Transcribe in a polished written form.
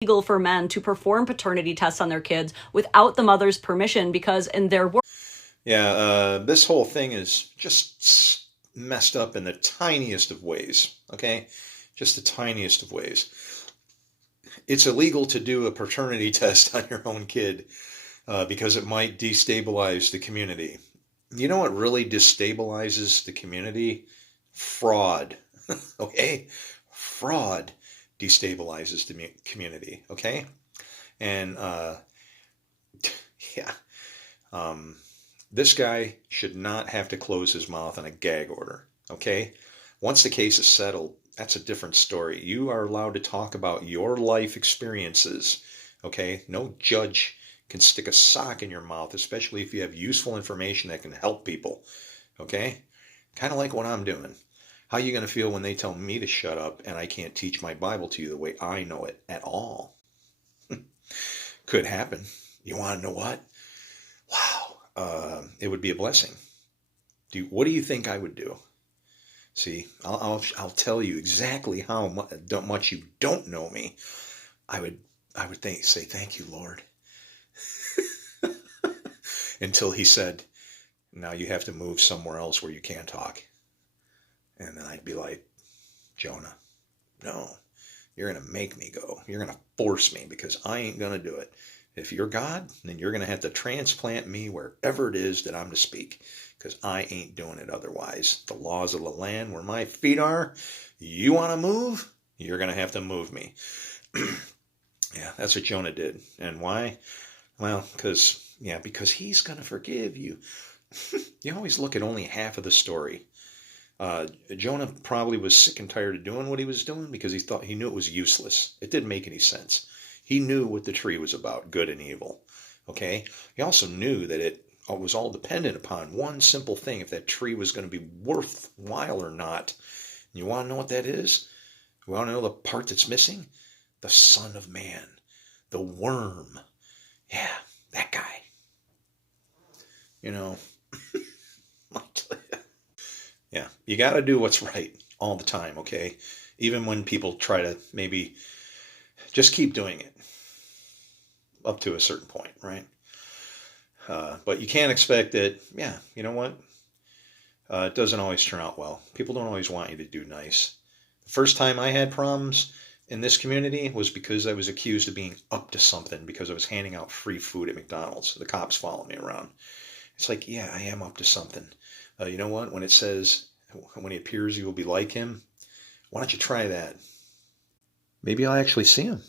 Illegal for men to perform paternity tests on their kids without the mother's permission because in their work. Yeah, this whole thing is just messed up in the tiniest of ways, okay? Just the tiniest of ways. It's illegal to do a paternity test on your own kid because it might destabilize the community. You know what really destabilizes the community? Fraud, okay? Fraud destabilizes the community, okay? And yeah, this guy should not have to close his mouth on a gag order, okay? Once the case is settled, that's a different story. You are allowed to talk about your life experiences, okay? No judge can stick a sock in your mouth, especially if you have useful information that can help people, okay? Kind of like what I'm doing. How are you going to feel when they tell me to shut up and I can't teach my Bible to you the way I know it at all? Could happen. You want to know what? Wow. It would be a blessing. What do you think I would do? See, I'll tell you exactly how much you don't know me. I would say thank you, Lord. Until he said, now you have to move somewhere else where you can't talk. And then I'd be like, Jonah, no, you're going to make me go. You're going to force me because I ain't going to do it. If you're God, then you're going to have to transplant me wherever it is that I'm to speak because I ain't doing it otherwise. The laws of the land where my feet are, you want to move? You're going to have to move me. Yeah, that's what Jonah did. And why? Well, because he's going to forgive you. You always look at only half of the story. Jonah probably was sick and tired of doing what he was doing because he knew it was useless. It didn't make any sense. He knew what the tree was about, good and evil. Okay? He also knew that it was all dependent upon one simple thing, if that tree was going to be worthwhile or not. You want to know what that is? You want to know the part that's missing? The Son of Man. The worm. Yeah, that guy. You know, yeah, you got to do what's right all the time, okay? Even when people try to maybe just keep doing it up to a certain point, right? But you can't expect that, yeah, you know what? It doesn't always turn out well. People don't always want you to do nice. The first time I had problems in this community was because I was accused of being up to something because I was handing out free food at McDonald's. The cops followed me around. It's like, yeah, I am up to something. You know what? When it says, when he appears, you will be like him. Why don't you try that? Maybe I'll actually see him.